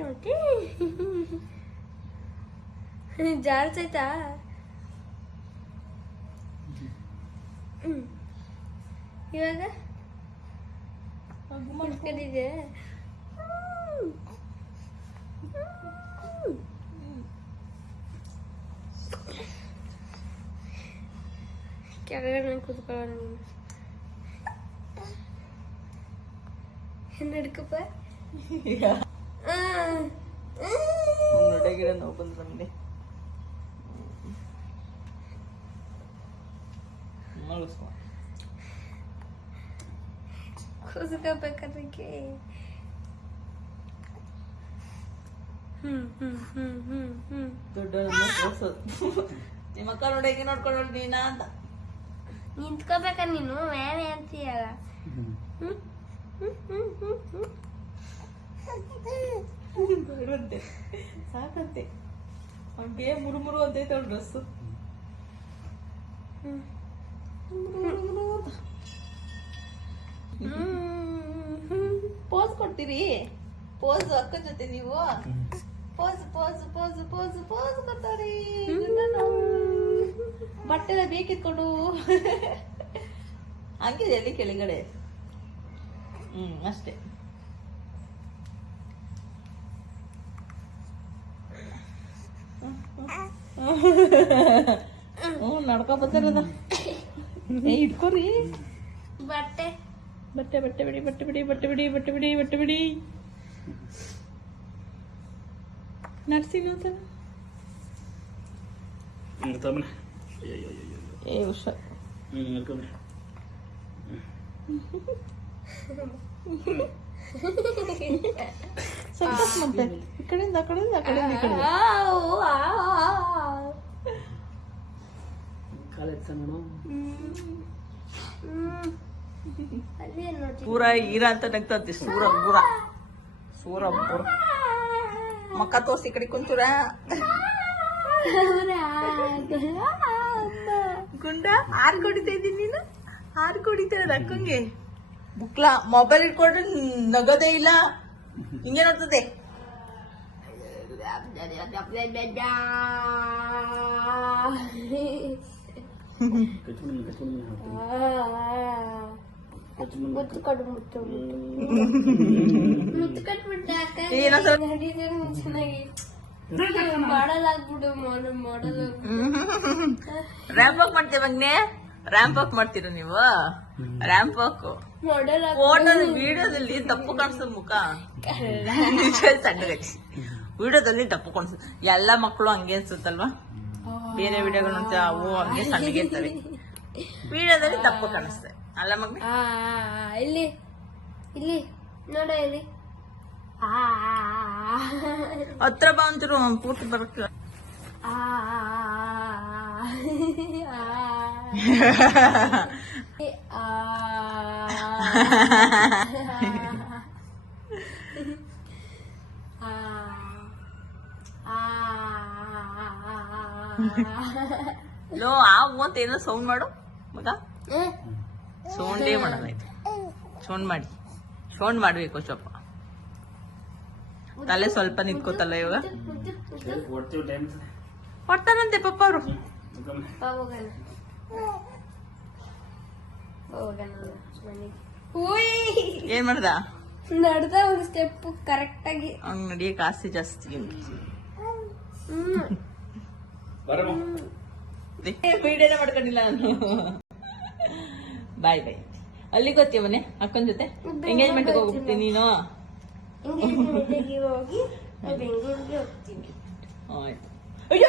ಮತ್ತೆ ಜಾಡ್ಸೈತಾ ಇವಾಗ ಮುಟ್ಕೊಂಡಿದೆ ಕೆಳಗಡೆ ಕೂತ್ಕೊಳ್ಳೋಣ ನೀನು ನಡ್ಕಪ್ಪ ಗಿಡ ನೋವು ಬಂದು ನಮಗೆ ಕೂಸ್ಕೋಬೇಕದಕ್ಕೆ ದೊಡ್ಡ ನಿಮ್ಮ ಅಕ್ಕ ನೋಡಕ್ಕೆ ನೋಡ್ಕೊಂಡು ನೀನಾ ಅಂತ ನಿಂತ್ಕೋಬೇಕ ನೀನು ವ್ಯಾನೆ ಅಂತೀಯಲ್ಲ ನೋಡುವಂತೆ ಸಾಕಂತೆ ಅವ್ನಿಗೆ ಮುರುಮುರು ಅಂತೈತೆ ಅವ್ನ ಡ್ರೆಸ್ಸು ಪೋಸ್ ಕೊಡ್ತೀರಿ ಪೋಸ್ ಅಕ್ಕನ ಜೊತೆ ನೀವು pose pose pose pose pose ಕೊಡ್ತಾರಿ ಬಟ್ಟೆಲ್ಲ ಬೇಕಿತ್ಕೊಂಡು ಹಂಗಿದೆ ಅಲ್ಲಿ ಕೆಳಗಡೆ ಅಷ್ಟೇ ನಡ್ಕೊ ಬರ್ತಾರದ ಇಟ್ಕೋರಿ ಬಟ್ಟೆ ಬಟ್ಟೆ ಬಟ್ಟೆ ಬಿಡಿ ಬಟ್ಟೆ ಬಿಡಿ ಬಟ್ಟೆ ಬಿಡಿ ಬಟ್ಟೆ ಬಿಡಿ ಬಟ್ಟೆ ಬಿಡಿ ನಡ್ಸಿನ ಏ ಹುಷಾರ್ ಸಕ್ಕತ್ ಮತ್ತೆ ಈ ಕಡೆಯಿಂದ ಆ ಕಡೆಯಿಂದ ಆ ಕಡೆಯಿಂದ ಈ ಕಡೆ ಪೂರ ಈರ ಅಂತ ನಗ್ತತಿ ಸೂರ ಪೂರ ಸೂರ ಪೂರ ಮಕ್ಕ ತೋರ್ಸಿ ಈ ಕಡೆ ಕುಂತೂರ ಗುಂಡ ಆರ್ ಕೊಡಿತಾ ಇದ್ದೀನಿ ನೀನು ಆರ್ ಕೊಡಿತಾರ ಅಕ್ಕಂಗೆ ಬುಕ್ಲಾ ಮೊಬೈಲ್ ಇಟ್ಕೊಂಡ್ರೆ ನಗದೇ ಇಲ್ಲ ಹಿಂಗೆ ನೋಡ್ತದೆ ರ್ಯಾಂಪ್ ವಾಕ್ ಮಾಡ್ತೇವೆ ಮಗ್ನೆ ರ್ಯಾಂಪ್ ವಾಕ್ ಮಾಡ್ತೀರ ನೀವು ರ್ಯಾಂಪ್ ವಾಕ್ ಫೋಟೋದಲ್ಲಿ ವಿಡಿಯೋದಲ್ಲಿ ತಪ್ಪು ಕಾಣಿಸ್ತದ ಮುಖ ಸಣ್ಣಗಚ್ಚಿ ವಿಡಿಯೋದಲ್ಲಿ ತಪ್ಪು ಕಾಣಿಸ್ತದೆ ಎಲ್ಲ ಮಕ್ಕಳು ಹಂಗೆ ಅನ್ಸುತ್ತಲ್ವಾ ಬೇರೆ ವಿಡಿಯೋಗಳು ನೋಡ್ತೇವೆ ಅವು ಹಂಗೆ ಸಣ್ಣಗೆ ಇರ್ತವೆ ವಿಡಿಯೋದಲ್ಲಿ ತಪ್ಪು ಕಾಣಿಸ್ತದೆ ಅಲ್ಲ ಮಗ್ನೆ ಇಲ್ಲಿ ಇಲ್ಲಿ ನೋಡ ಇಲ್ಲಿ ಹತ್ರ ಬಾ ಅಂತಿರು ಪೂರ್ತಿ ಬರುತ್ತೆ ಲೋ ಅಂತ ಏನೋ ಸೌಂಡ್ ಮಾಡು ಮಗ ಸೌಂಡೇ ಮಾಡೋದಾಯ್ತು ಸೌಂಡ್ ಮಾಡ್ಬೇಕು ಸ್ವಲ್ಪ ತಲೆ ಸ್ವಲ್ಪ ನಿಂತ್ಕೋತಲ್ಲ ಇವಾಗ ಕೊಡ್ತಾನಂತೆ ಪಪ್ಪ ಅವರು ಏನ್ ಮಾಡ್ದ ನಡ್ದ ಒಂದು ಸ್ಟೆಪ್ ಕರೆಕ್ಟ್ ಆಗಿ ಅವ್ನು ನಡಿಯಕ್ ಆಸೆ ಜಾಸ್ತಿ ವಿಡಿಯೋನೇ ಮಾಡ್ಕೊಂಡಿಲ್ಲ ನಾನು ಬಾಯ್ ಬಾಯ್ ಅಲ್ಲಿ ಗೊತ್ತೀಯ ಮನೆ ಅಕ್ಕನ ಜೊತೆ ಎಂಗೇಜ್ಮೆಂಟ್ ಹೋಗ್ಬಿಡ್ತೀನಿ ನೀನು ಹೋಗಿ ಬೆಂಗಳೂರಿಗೆ ಹೋಗ್ತೀನಿ ಆಯ್ತು ಅಯ್ಯೋ